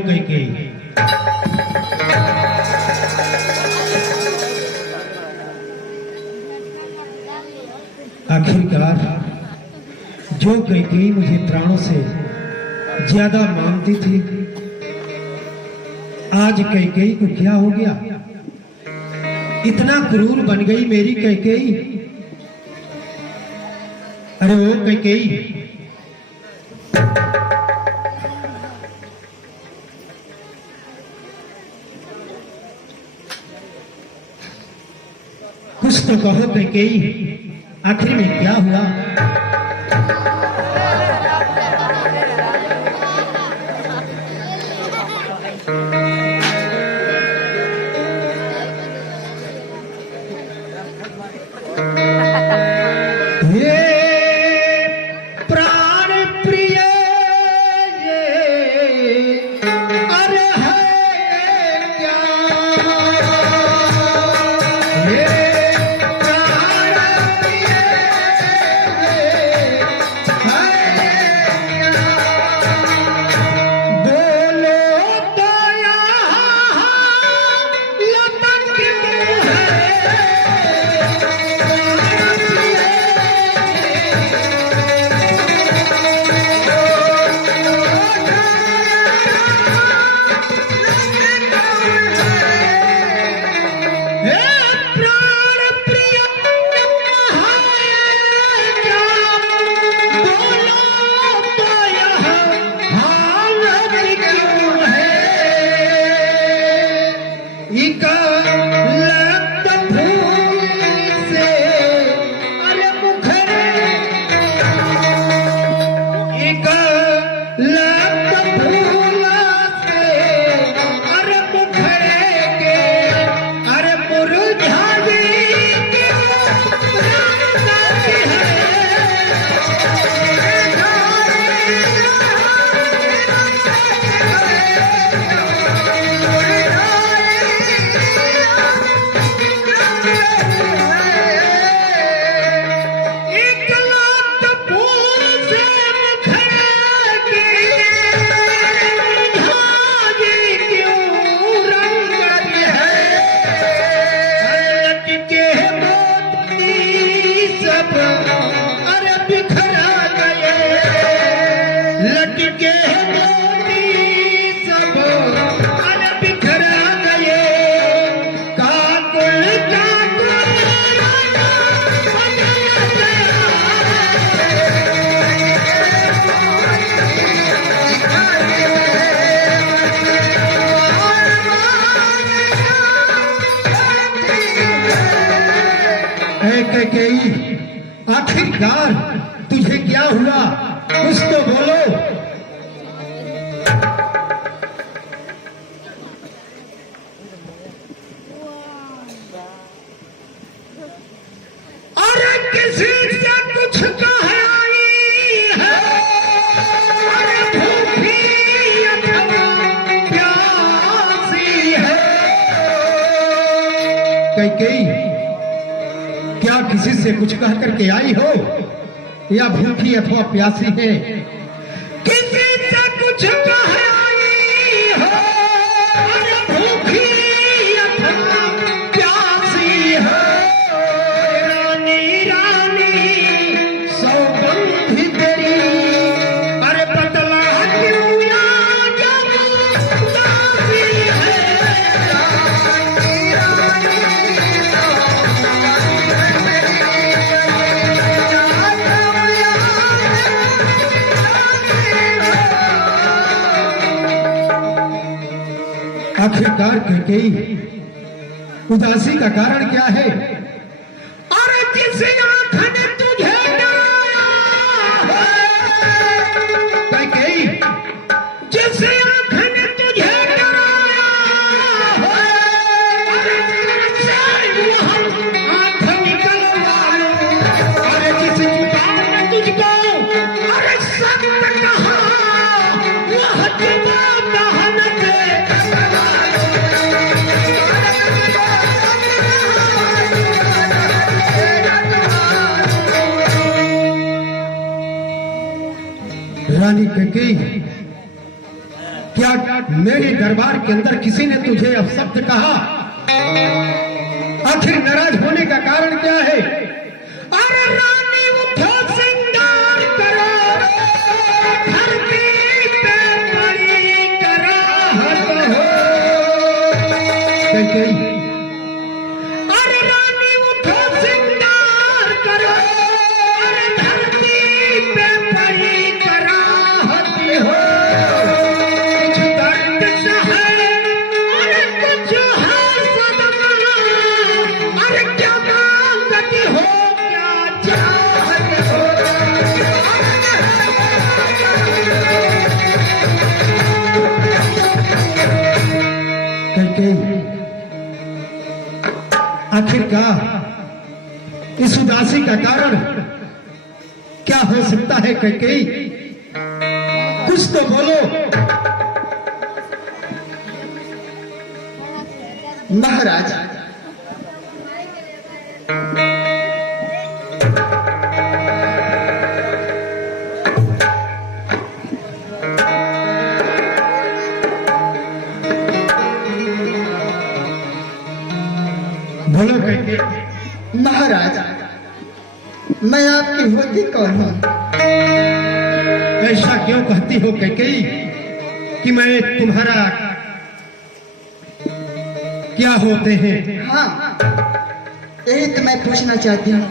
कैकेयी, आखिरकार जो कैकेयी मुझे प्राणों से ज्यादा मानती थी, आज कैकेयी को क्या हो गया? इतना क्रूर बन गई मेरी कैकेयी। अरे ओ कैकेयी, कुछ तो कहो कैकेयी, आखिर में क्या हुआ? कैकेयी, आखिरकार तुझे क्या हुआ? कुछ तो बोलो। अरे किसी से कुछ कहे आई है, अरे भूखी अथवा प्यासी है। कैकेयी, क्या किसी से कुछ कह करके आई हो या भूखी अथवा प्यासी है? किसी से कुछ कह आई हो, अरे भूखी अथवा प्यासी है। रानी रानी सौगंध तेरी, अरे बतला क्यों या जब उदासी है। आखिरकार कैकेयी, उदासी का कारण क्या है? अरे जिस आंख ने तुझे डराया है, कैकेयी, जिस आंख ने तुझे डराया है, अरे से वह आंख निकलवा लो। अरे जिस जुबान ने तुझको अरे सख्त कहा, वह जुबान दहन दे। रानी कैकेयी, क्या मेरे दरबार के अंदर किसी ने तुझे अपशब्द कहा? आखिर नाराज होने का कारण क्या है? अरे रानी उठो श्रृंगार करो, धरती पे बड़ी कराहत हो। कैकेयी, अरे रानी उठो श्रृंगार करो, अरे धरती पे बड़ी कराहत हो। कुछ दर्द सहे, अरे कुछ है सदमा, अरे क्या मांगती हो, क्या चाहती हो? कैकेयी, आखिरकार इस उदासी का कारण क्या हो सकता है? कैकेयी, कुछ तो बोलो। महाराज, बोलो कैकेयी। महाराज, मैं आपकी होती कौन हूँ? ऐसा क्यों कहती हो कैकेयी कि मैं तुम्हारा क्या होते हैं? हाँ, यही तो मैं पूछना चाहती हूँ।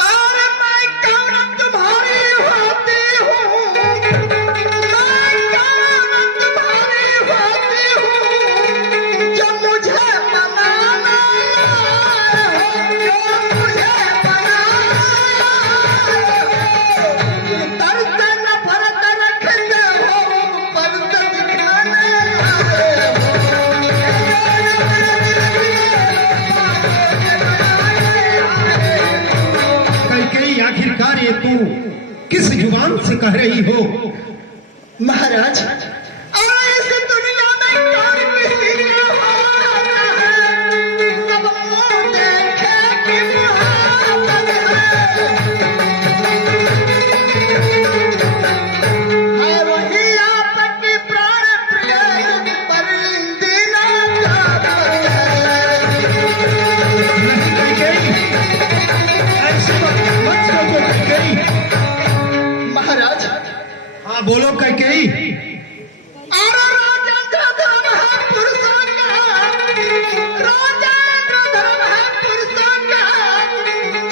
अरे मैं कौन तुम्हारी होती हूँ? मैं कौन तुम्हारी होती हूँ? जो मुझे बनाना है, जो मुझे बनाना है। दर्द नफरत रखते हो, पर्द दिखाने आए कैकेयी, आखिरकार ये तू किस जुबान से कह रही हो? महाराज, अरे इस दुनिया में कौन किसी का हाल है? सब मुंह देखे कि मुहावत है वही आपकी प्राण प्रिय परिंदी ना जावत नहीं कैकेयी, ऐसी मत सोचो कैकेयी। महाराज, हाँ बोलो कैकेयी। अरे राजेंद्र धर्म है पुरुषों का, राजेंद्र धर्म है पुरुषों का,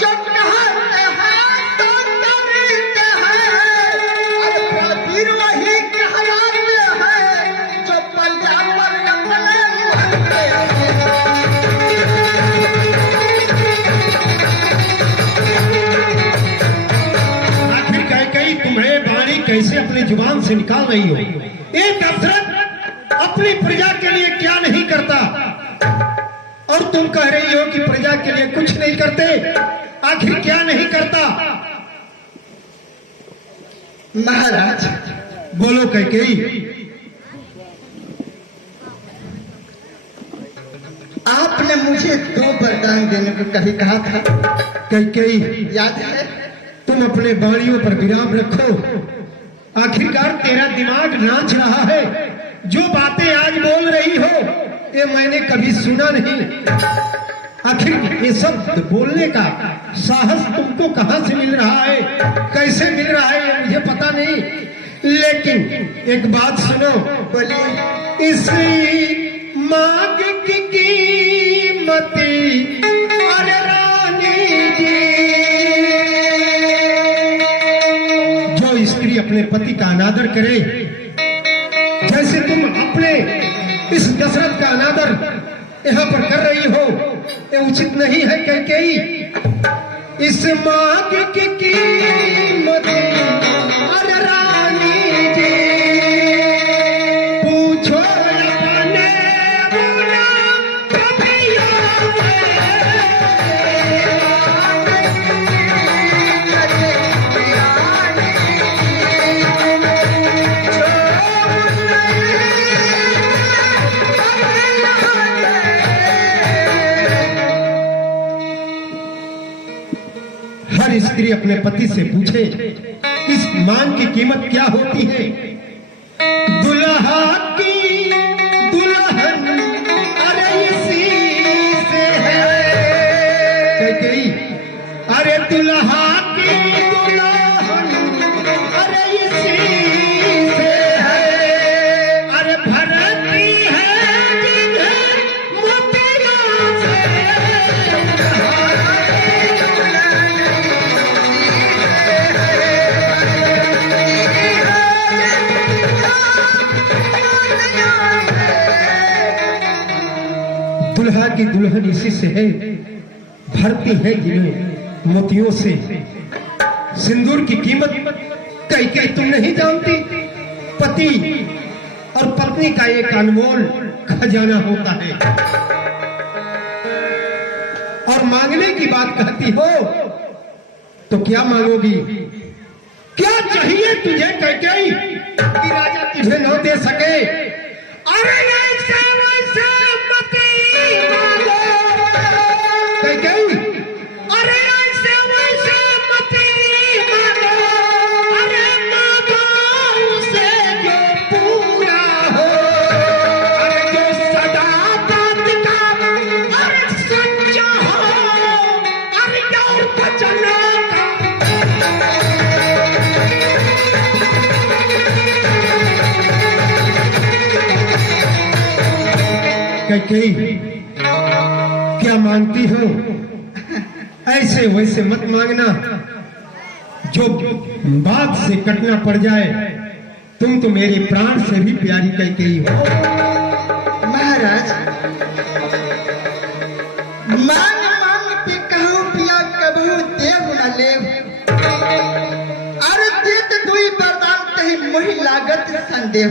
जो कहते हैं तो करीते हैं। अरे बलबीर वही कहलाते हैं, जो पंजा पर अपने मरते हैं। आखिर कैकेयी, तुम्हें वाणी कैसे अपनी जुबान से निकाल रही हो? एक दशरथ अपनी प्रजा के लिए क्या नहीं करता, और तुम कह रही हो कि प्रजा के लिए कुछ नहीं करते। आखिर क्या नहीं करता? महाराज, बोलो कैकेयी। आपने मुझे 2 वरदान देने को कभी कहा था, कैकेयी, याद है? तुम अपने वाणियों पर विराम रखो। आखिरकार तेरा दिमाग नाच रहा है। जो बातें आज बोल रही हो, ये मैंने कभी सुना नहीं। आखिर ये सब बोलने का साहस तुमको कहां से मिल रहा है, कैसे मिल रहा है, ये मुझे पता नहीं। लेकिन एक बात सुनो, बोलिए। इस मांग की कीमत अरे रानी जी, जो स्त्री अपने पति का अनादर करे, जैसे तुम अपने इस दशरथ का अनादर यहाँ पर कर रही हो, ये उचित नहीं है कैकेयी। इस मांग की कीमत अरे रानी जी, पूछो अपने गुलाम कभियों से। हर स्त्री अपने पति से पूछे इस मांग की कीमत क्या होती है। दुल्हा की दुल्हन इसी से है, भरती है जिन्हें मोतियों से। सिंदूर की कीमत कई कई तुम नहीं जानती। पति और पत्नी का एक अनमोल खजाना होता है। और मांगने की बात कहती हो तो क्या मांगोगी? क्या चाहिए तुझे कैकेयी कि राजा तुझे न दे सके? अरे ऐसे वैसे मत मांगो कैकेयी, अरे ऐसे वैसे मत मांगो, अरे मांगो उसे जो पूरा हो, अरे जो सदा बात का अरे सच्चा हो, अरे और वचन का। कैकेयी क्या मांगती हो? ऐसे वैसे मत मांगना, जो बात से कटना पड़ जाए। तुम तो मेरे प्राण से भी प्यारी कैकेयी हो। महाराज, मांग मांग पे कहूँ पिया कबहू देव न लेव। अरे देत कोई वरदान कहीं मोहि लागत संदेह।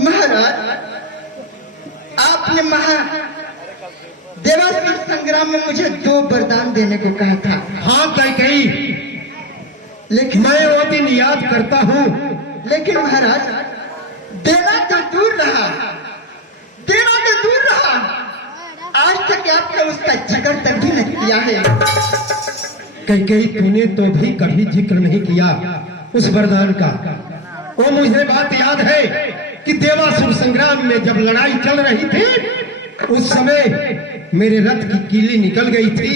महाराज, आपने देवासुर संग्राम में मुझे 2 वरदान देने को कहा था। हाँ कैकेयी, लेकिन मैं वो दिन याद करता हूँ। लेकिन महाराज, देना तो दूर रहा, देना तो दूर रहा, आज तक आपने उसका जिक्र तक भी नहीं किया है। कैकेयी तूने तो भी कभी जिक्र नहीं किया उस वरदान का। वो मुझे बात याद है कि देवासुर संग्राम में जब लड़ाई चल रही थी, उस समय मेरे रथ की कीली निकल गई थी।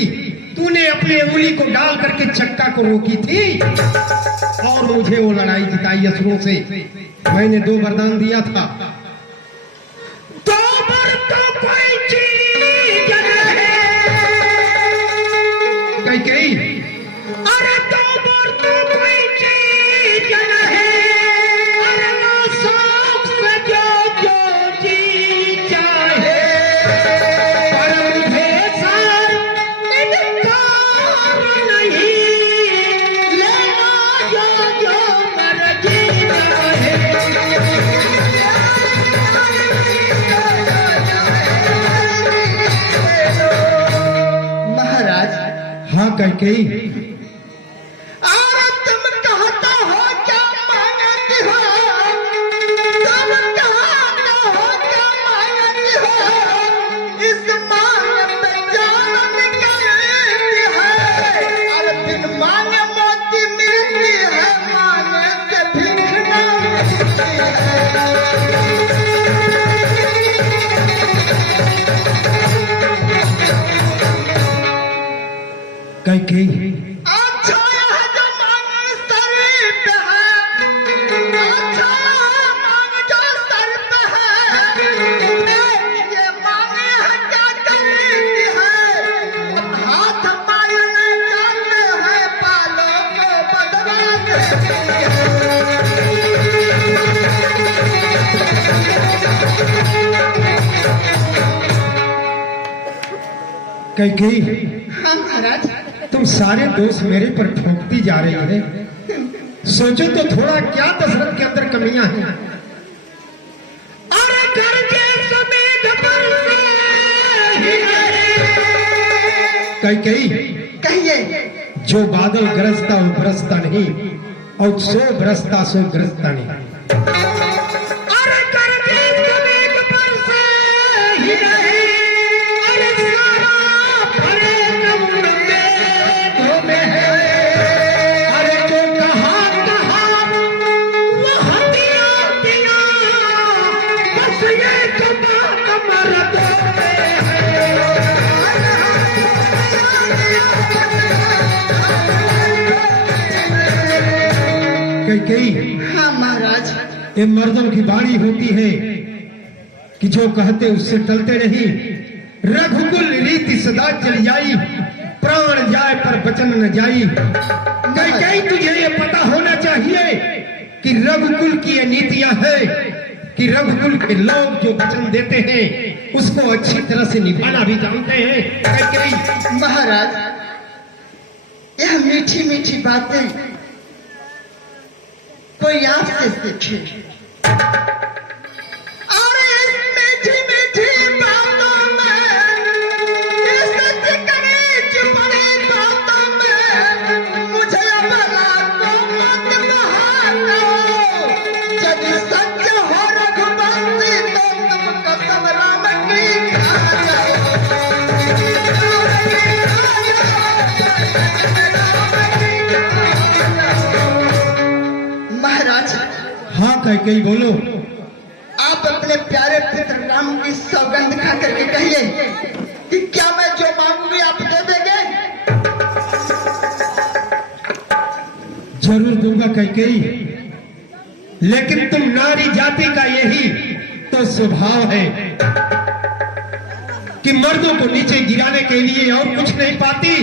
तूने अपनी उंगली को डाल करके चक्का को रोकी थी और मुझे वो लड़ाई जिताई असुरों से। मैंने 2 वरदान दिया था। तो कोई चीज नहीं कैकेयी, अरे तो कोई चीज नहीं, अरे वो शौक से जो जी चाहे, पर मुझे सर इनकार नहीं, लेना जो मर्जी चाहे। महाराज, हाँ कैकेयी, और तुम कहता हो क्या मांगती हो, तुम कहता हो क्या मांगती हो, इस मांग पे जान निकलती है। और बिन मांगे मोती मिलती है, मांगे से भीख न मिलती है। कैकेयी अच्छा है जो मांग सर पे है, अच्छा मांग जो सर पे है, ये मांगे है क्या करती है, हाथ मारने जाते हैं, बालों को बदला देती कैकेयी, है। हाँ महाराज, तुम सारे दोष मेरे पर ठोकती जा रही है। सोचो तो थोड़ा, क्या दशरथ के अंदर कमियां हैं? अरे गरजे समेत बरसे ही कैकेयी, कहिए। जो बादल गरजता वो बरसता नहीं, और सो बरसता सो गरजता नहीं। अरे गरजे समेत बरसे ही नहीं, अरे सारा भरे कब्र में है। अरे जो कहा वह दिया, बस ये तो बात मर्दों में है। कैकेयी, हाँ महाराज, ये मर्दों की बाणी होती है कि जो कहते उससे टलते नहीं। रघुकुल रीति सदा चल जाई, प्राण जाए पर वचन न जाई। कैकेयी, तुझे ये पता होना चाहिए कि रघुकुल की ये नीतियां है कि रघुकुल के लोग जो वचन देते हैं उसको अच्छी तरह से निभाना भी जानते हैं। कैकेयी, महाराज, यह मीठी मीठी बातें कोई आपसे सीखे। और इस मीठी मीठी बातों में, इस चिकनी बड़ी बातों में मुझे भला को मत बहाना। यदि सच हो रघुवंशी तो तुम कसम राम की खा महाराज। हाँ कैकेयी बोलो। आप अपने प्यारे पुत्र राम की सौगंध खा करके कहिए कि क्या मैं जो मांगूंगी आप दे देंगे? जरूर दूंगा कैकेयी, लेकिन तुम नारी जाति का यही तो स्वभाव है कि मर्दों को नीचे गिराने के लिए और कुछ नहीं पाती।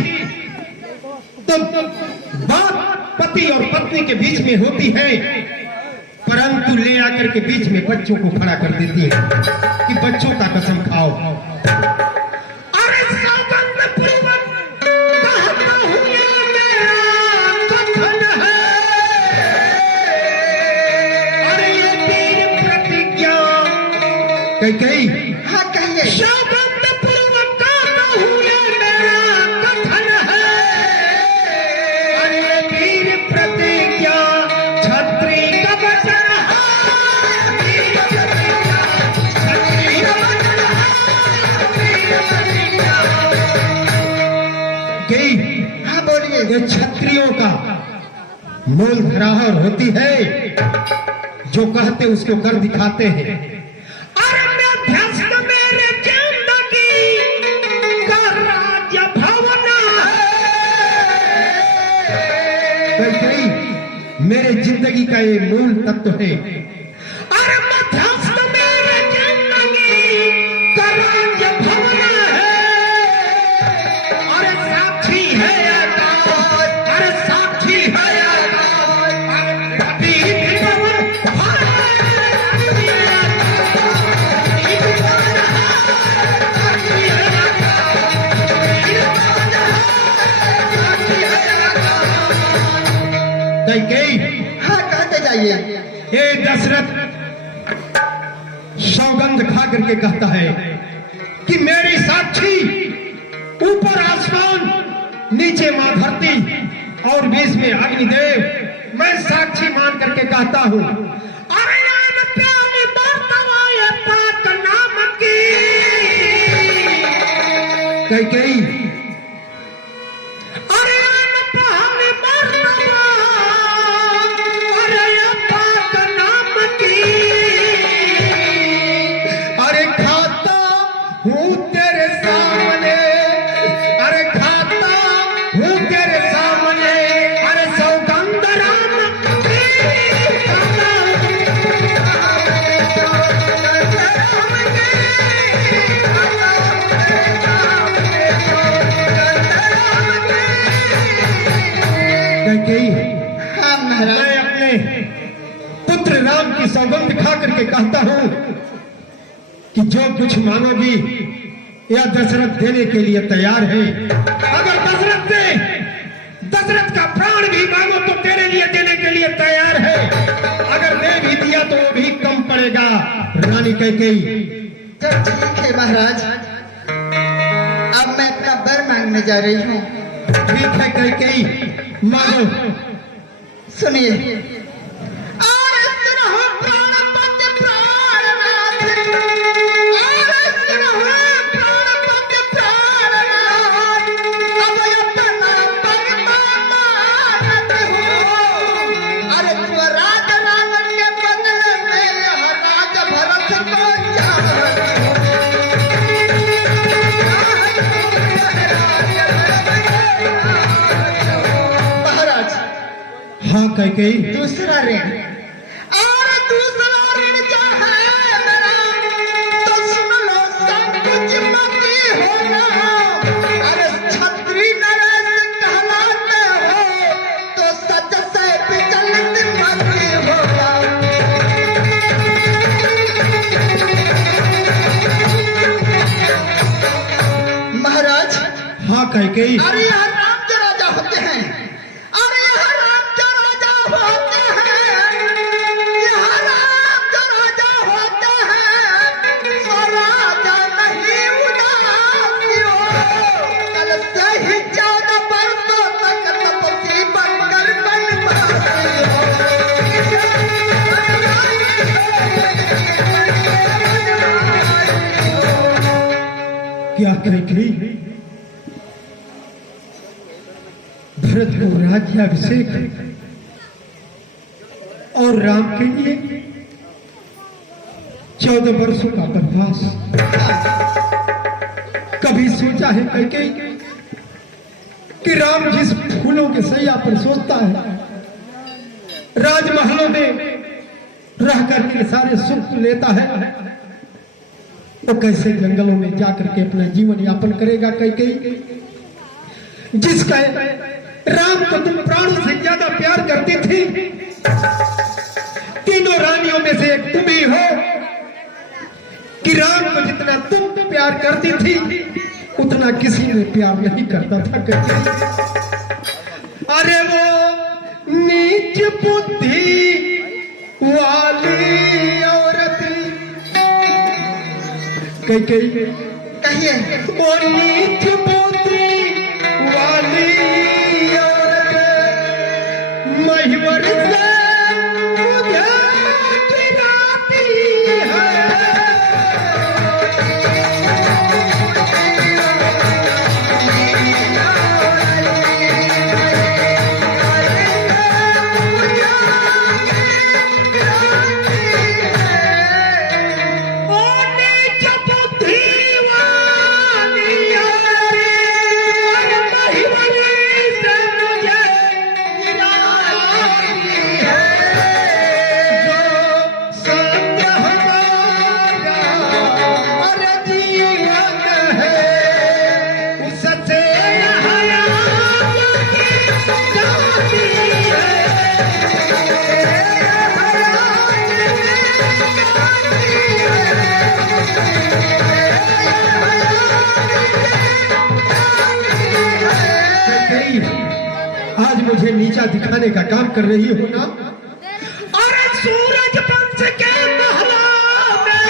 तो बात पति और पत्नी के बीच में होती है, परंतु ले आकर के बीच में बच्चों को खड़ा कर देती है कि बच्चों का कसम खाओ। अरे सौगंध पूर्वक कहता हूं ये मेरा कथन है, अरे ये तीर प्रतिज्ञा। कैकेयी, हाँ कहिए। सौगंध पूर्वक कहता हूं ये मेरा कथन है, अरे ये तीर प्रतिज्ञा छत्री का वचन है। हाँ बोलिए। ये क्षत्रियों का मूल धरोहर होती है, जो कहते उसको कर दिखाते हैं। अरे मध्यस्थ मेरे जिंदगी का राज्य भावना है, मेरे जिंदगी का ये मूल तत्व है। अरे मध्यस्थ मेरे जिंदगी का राज्य भावना है, अरे साक्षी है आकाश, अरे साक्षी है आकाश, अरे पति भी पवन साक्षी है कैकेयी, हाँ कहते जाइए। ये दशरथ सौगंध खा करके कहता है कि मेरी साक्षी ऊपर आसमान, नीचे मां धरती और बीच में अग्निदेव, मैं साक्षी मान करके कहता हूं। अरे नाम प्यारी बरतवाए पाक नाम की। कैकेयी, अरे नाम प्यारी बरतवा, अरे ये पाक नाम की। अरे खाता हूँ तेरे सामने, अरे खाता हूँ तेरे सामने, अरे सौगंध राम की। कैकेयी, हाँ महाराज। मैं अपने पुत्र राम की सौगंध खा करके कहता हूं कि जो कुछ मांगोगी यह दशरथ देने के लिए तैयार है। अगर दशरथ का प्राण भी मांगो तो तेरे लिए देने के लिए तैयार है। अगर दे भी दिया तो वो भी कम पड़ेगा। रानी कैकेयी, तो ठीक है महाराज, अब मैं अपना वर मांगने जा रही हूँ। ठीक है कैकेयी, मांगो। सुनिए। और सुनो प्राणपति प्राणनाथ, और सुनो प्राणपति प्राणनाथ, अब अपना वर मांगत हूँ। अरे तू राज रावण के बदले में यह राज भरत को चाहत महाराज। हाँ कैकेयी, दूसरा ऋण, और दूसरा ऋण जो है मेरा, तो सुन लो सब कुछ मती होना। अरे छत्री नरेश कहलाते हो तो सच से विचलित मती होना। हाँ कैकेयी, अरे यहाँ राम के राजा होते हैं, अरे यहाँ राम के राजा होते हैं, यहाँ राम के राजा होते हैं, और राजा नहीं उदासी हो। कल से ही 14 बरसों तक तपस्वी बनकर बनवासी क्या कैकेयी भरत को राज्याभिषेक और राम के लिए 14 वर्षों का वनवास। कभी सोचा है कैकेयी कि राम जिस फूलों के सैया पर सोचता है, राजमहलों में रह करके सारे सुख लेता है, वो कैसे जंगलों में जाकर के अपना जीवन यापन करेगा कैकेयी? जिसका राम को तुम प्राणों से ज्यादा प्यार करती थी, तीनों रानियों में से एक तुम ही हो कि राम को जितना तुम प्यार करती थी उतना किसी ने प्यार नहीं करता था कैकेयी। अरे वो नीच बुद्धि वाली औरत कैकेयी, कहिए वो नीच बुद्धि वाली औरत महिवर से मुझे गिराती है। आज मुझे नीचा दिखाने का काम कर रही हो ना? अरे सूरज वंश के महलों में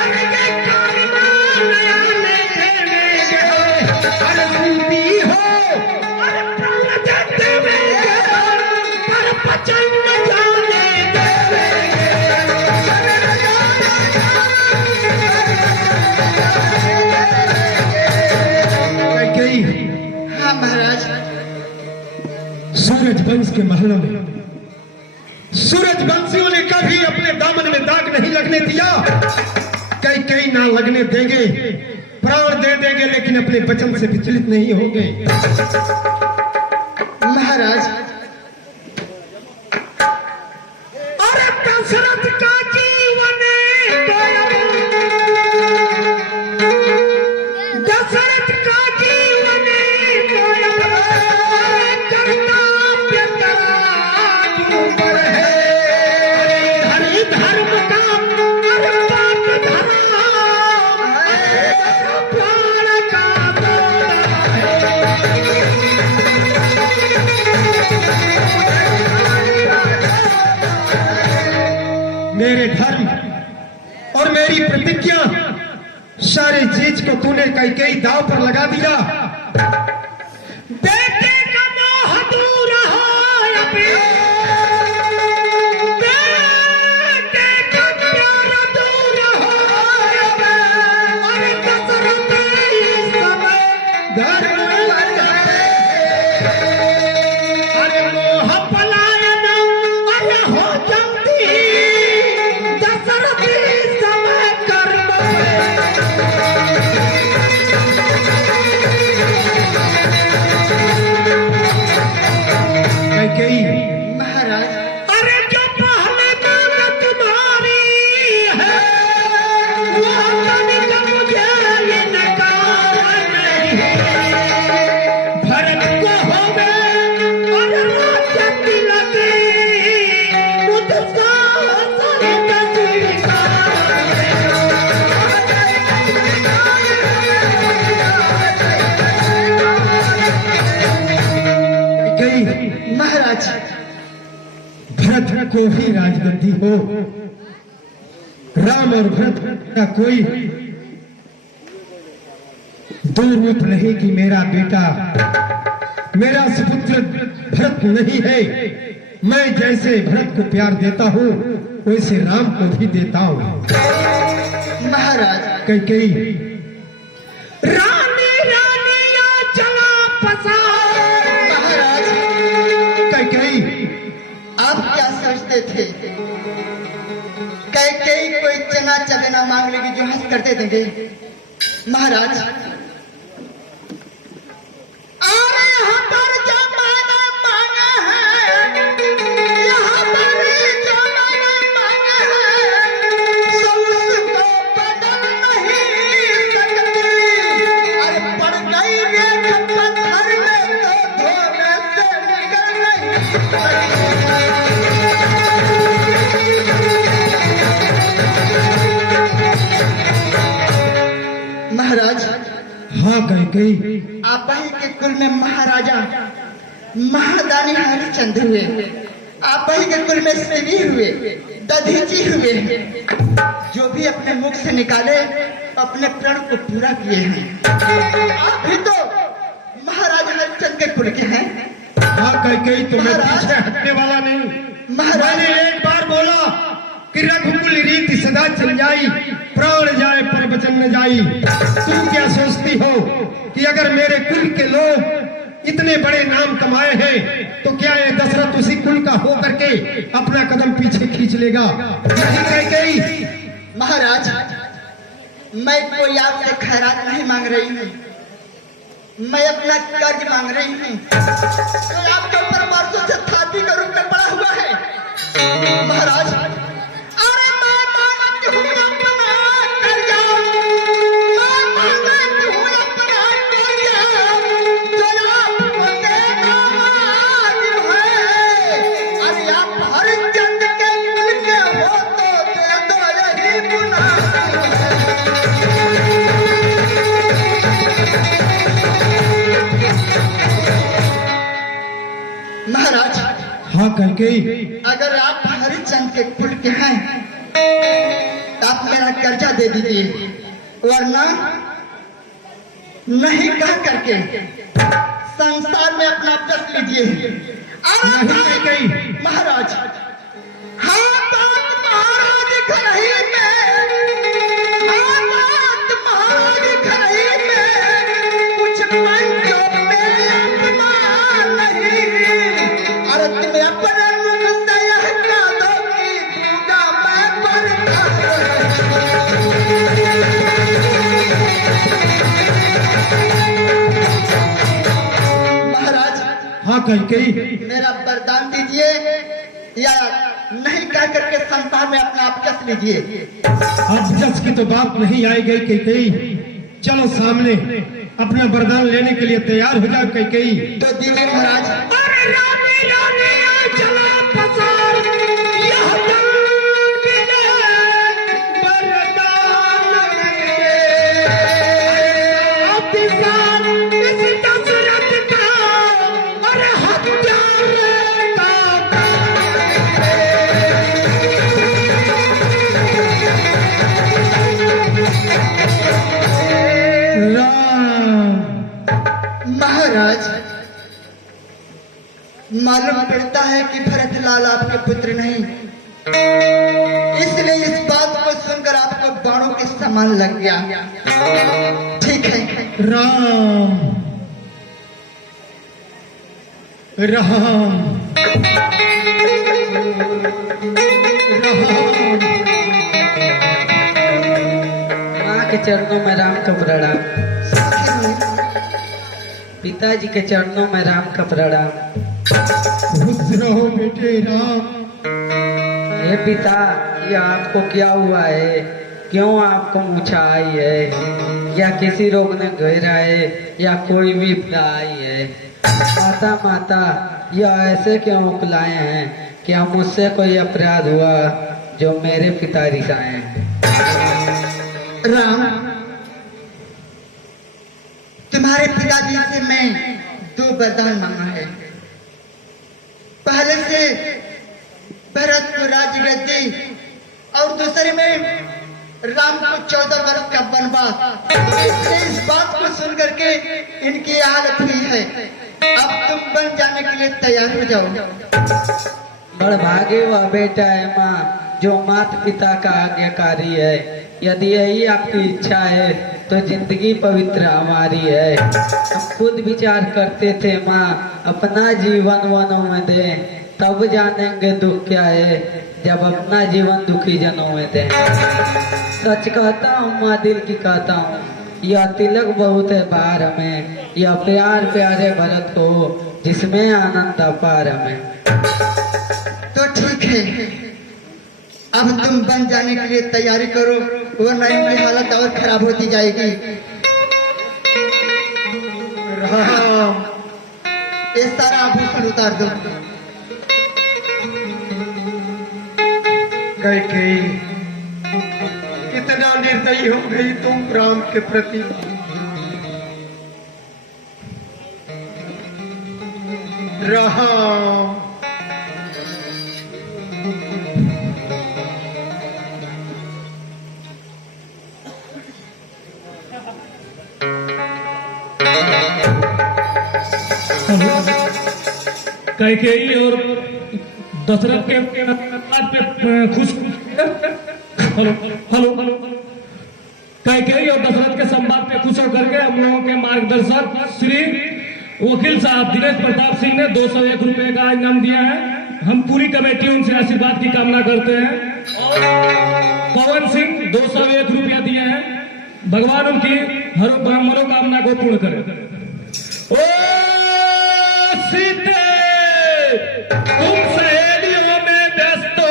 अरे नया अरे सुनती हो, अरे प्राण देते पर पचन जाने कैकेयी। हाँ महाराज, सूरज वंश के महलों में सूरज वंशियों ने कभी अपने दामन में दाग नहीं लगने दिया। कैकेयी ना लगने देंगे, प्राण दे देंगे, लेकिन अपने वचन से विचलित नहीं होंगे। महाराज अरे दशरथ का जीवन दशरथ का जीवन धर्म का प्राण का मेरे धर्म और मेरी प्रतिज्ञा सारी चीज को तूने कैकेयी दाव पर लगा दिया। बेटे का मोह दूर हो, बेटे का प्यार दूर हो, अरे दशरथ इस समय धर्म अरे मोह पलायन अरे हो जल्दी दशरथ इस समय कर्म कैकेयी। महाराज अरे जो पहले नाम तुम्हारी है वो तनिक मुझे इनकार नहीं है। महाराज। भरत को ही राजगद्दी हो। राम और भरत का कोई दो रूप नहीं कि मेरा बेटा, मेरा सुपुत्र भरत नहीं है। मैं जैसे भरत को प्यार देता हूँ वैसे राम को भी देता हूँ। महाराज कई रानी रानिया चला पसार। महाराज कई आप क्या सोचते थे कई कोई चना चबेना मांग लेगी जो हंस करते देंगे? महाराज अरे यहाँ पर जमाना मांगा है, यहाँ पर जमाना मांगा है, सबको बदल नहीं सकती। अरे पड़ गई रेख पत्थर में तो धोने से निकल नहीं। महाराज हाँ कई आप ही के कुल में महाराजा महादानी हरिश्चंद्र हुए, आप ही के कुल में शिवी हुए, दधीची हुए, जो भी अपने मुख से निकाले अपने प्रण को पूरा किए हैं। आप भी तो महाराजा हरिश्चंद्र के कुल के हैं। हाँ कई तो मैं महाराज। पीछे हटने वाला नहीं। महाराज। मैंने एक बार बोला कि रघुकुल रीति सदा चल जाई, प्राण जाए पर वचन न जाई। तुम क्या सोचती हो कि अगर मेरे कुल के लोग इतने बड़े नाम कमाए हैं तो क्या ये दशरथ उसी कुल का हो करके अपना कदम पीछे खींच लेगा? नहीं कई महाराज मैं कोई आपसे खैरात नहीं मांग रही हूँ, मैं अपना कर्ज मांग रही हूँ। तो आपके ऊपर बरसों से थाती का रूप में पड़ा हुआ है। महाराज अरे मैं मांगती हूँ अपना कर्जा, मैं मांगती हूँ अपना कर्जा, जो आपको देना वाजिब है। अरे आप हरिश्चंद्र के कुल के हो तो दे दो यही गुनाह। महाराज हाँ कई अगर आप हरिश्चंद्र के कुल के हैं तो आप मेरा कर्जा दे दीजिए, वरना नहीं कह करके संसार में अपना बस लीजिए। नहीं कई महाराज हाँ बात महाराज घर ही में, हाँ बात महाराज घर ही में, कुछ पंचों में अपमान नहीं। अरे तुम्हें अपने मुख से यह कह दो कि दूंगा मैं महाराज हाँ कई मेरा वरदान दीजिए या नहीं कह करके संसार में अपना आप कस लीजिए। अब जस की तो बात नहीं आई गई कई। चलो सामने अपना वरदान लेने के लिए तैयार हो जाओ कई। तो दीजिए महाराज। अरे रानी रानिया चला पसार, यह जान बिना वरदान मिले। अतिशान इस दशरथ का, अरे हत्यारे का राम। महाराज मालूम पड़ता है कि भरत लाल आपके पुत्र नहीं, इसलिए इस बात को सुनकर आपको बाणों के समान लग गया। ठीक है राम राम राम। माँ के चरणों में राम का प्रणाम, पिताजी के चरणों में राम का प्रणाम। खुश रहो बेटे राम। हे पिता, ये आपको क्या हुआ है? क्यों आपको मूछा आई है? या किसी रोग ने घेरा है या कोई विपदा आई है? माता माता, यह ऐसे क्यों उकलाए हैं? क्या मुझसे कोई अपराध हुआ जो मेरे पिता रिसाए हैं? राम, तुम्हारे पिताजी से मैं दो वरदान मांगा है। राजगद्दी और दूसरे में राम को 14 वर्ष का वनवास। इसलिए इस बात को सुन करके इनकी हालत हुई है। अब तुम बन जाने के लिए तैयार हो जाओ। बड़ भागे वह बेटा है माँ जो माता पिता का आज्ञाकारी है। यदि यही आपकी इच्छा है तो जिंदगी पवित्र हमारी है। हम खुद विचार करते थे माँ अपना जीवन वनों में दे, तब जानेंगे दुख क्या है जब अपना जीवन दुखी जनों में दे। सच कहता हूँ माँ, दिल की कहता हूँ, यह तिलक बहुत है बाहर में, यह प्यार प्यारे भरत हो जिसमें आनंद अपार में। तो ठीक है, अब तुम बन जाने के लिए तैयारी करो, वरना इनकी हालत और खराब होती जाएगी। राम, ये सारा आभूषण उतार दो। कैकेयी, कितना निर्दयी हो गई तुम राम के प्रति। राम, कैकेयी और दशरथ के बात पे खुश। हेलो हेलो कैकेयी और दशरथ के संवाद पे खुश होकर के हम लोगों के मार्गदर्शक श्री वकील साहब दिनेश प्रताप सिंह ने 201 रुपए का इनाम दिया है। हम पूरी कमेटी उनसे आशीर्वाद की कामना करते हैं। और पवन सिंह 201 रुपया दिए हैं। भगवान उनकी हर मनोकामना को पूर्ण करे। ओ सीते, तुम सहेलियों में व्यस्त हो,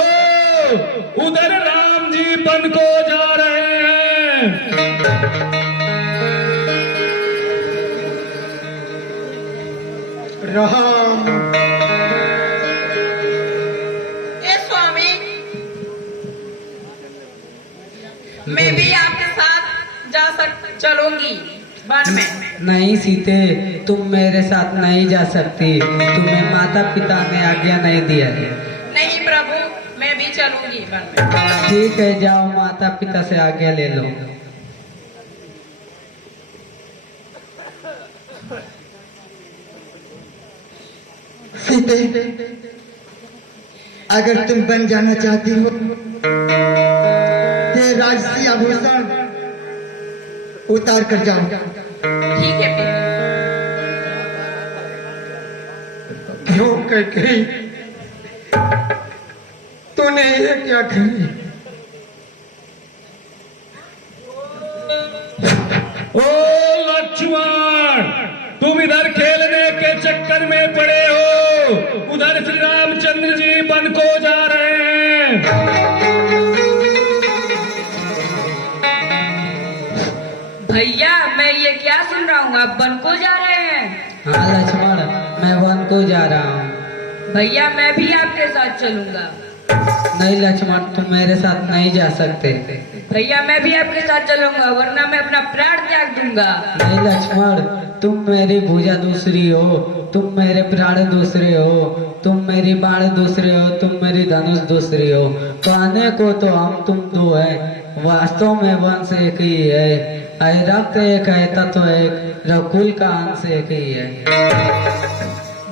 उधर राम जी बन को जा रहे हैं। राम, ए स्वामी, मैं भी आपके साथ चलूंगी वन में। नहीं सीते, तुम मेरे साथ नहीं जा सकती, तुम्हें माता पिता ने आज्ञा नहीं दिया है। नहीं प्रभु, मैं भी चलूंगी वन में। ठीक है, जाओ माता पिता से आज्ञा ले लो। सीते, अगर तुम बन जाना चाहती हो, ये राजसी आभूषण उतार कर जाओ। ठीक है पिता। क्यों कैकेयी, तूने ये क्या करी? ओ लक्ष्मण, तुम इधर खेलने के चक्कर में पड़े हो, उधर श्री रामचंद्र जी बन को जा रहे हैं। भैया, मैं ये क्या सुन रहा हूँ, आप वन को जा रहे हैं? हाँ लक्ष्मण, मैं वन को जा रहा हूँ। भैया, मैं भी आपके साथ चलूंगा। नहीं लक्ष्मण, तुम मेरे साथ नहीं जा सकते। भैया, मैं भी आपके साथ चलूंगा, वरना मैं अपना प्राण त्याग दूंगा। नहीं लक्ष्मण, तुम मेरी भुजा दूसरी हो, तुम मेरे प्राण दूसरे हो, तुम मेरी बाण दूसरे हो, तुम मेरी धनुष दूसरी हो। कहने को तो हम तुम दो हैं, वास्तव में वंश एक ही है। रक्त एक है तत्व एक, रघुकुल का अंश एक ही है।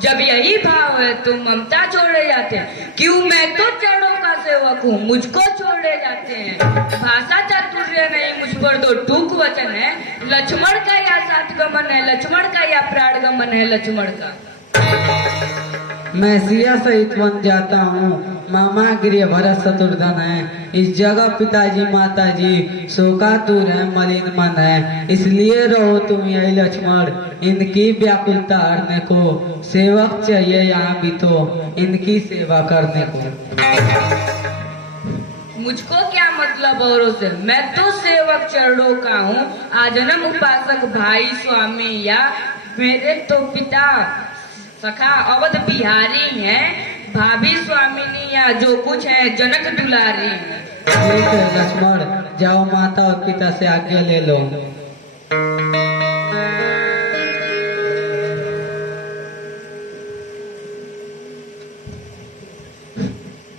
जब यही भाव है तो ममता छोड़े जाते हैं। क्यों, मैं तो चरणों का सेवक हूँ, मुझको छोड़े जाते हैं। भाषा चातुर्य नहीं, मुझ पर तो टूक वचन है। लक्ष्मण का या सात गमन है, लक्ष्मण का या प्राण गमन है लक्ष्मण का। मैं सिया सहित वन जाता हूँ, मामा गृह भरत शत्रुघ्न है। इस जगह पिताजी माताजी शोकातुर है, मलिन मन है। इसलिए रहो तुम यही लक्ष्मण, इनकी व्याकुलता हरने को। सेवक चाहिए यहाँ भी तो इनकी सेवा करने को। मुझको क्या मतलब औरों से, मैं तो सेवक चरणों का हूँ। आजन्म उपासक भाई स्वामी या मेरे तो पिता सखा अवध बिहारी हैं। भाभी स्वामिनी या जो कुछ है जनक दुलारी। ठीक है लक्ष्मण, जाओ माता और पिता से आज्ञा ले लो।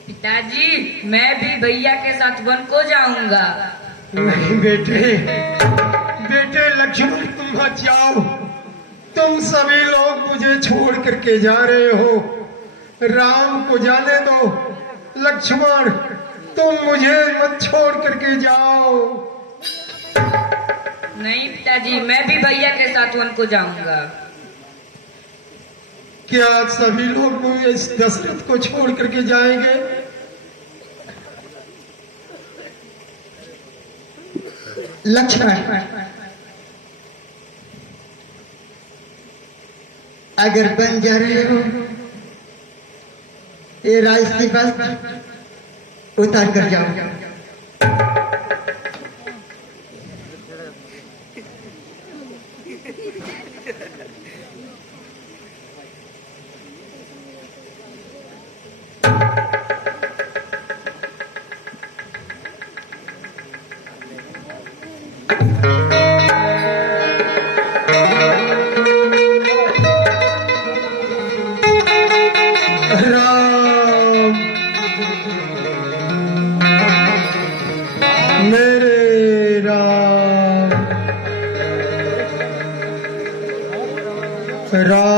पिताजी, मैं भी भैया के साथ वन को जाऊंगा। नहीं बेटे, बेटे लक्ष्मण तुम मत जाओ। तुम सभी लोग मुझे छोड़ करके जा रहे हो। राम को जाने दो। लक्ष्मण तुम मुझे मत छोड़ करके जाओ। नहीं पिताजी, मैं भी भैया के साथ वन को जाऊंगा। क्या सभी लोग मुझे इस दशरथ को छोड़ करके जाएंगे? लक्ष्मण, अगर बन जा रहे हो ये रास्ते पर उतार कर जाओ। राम, मेरे राम, राम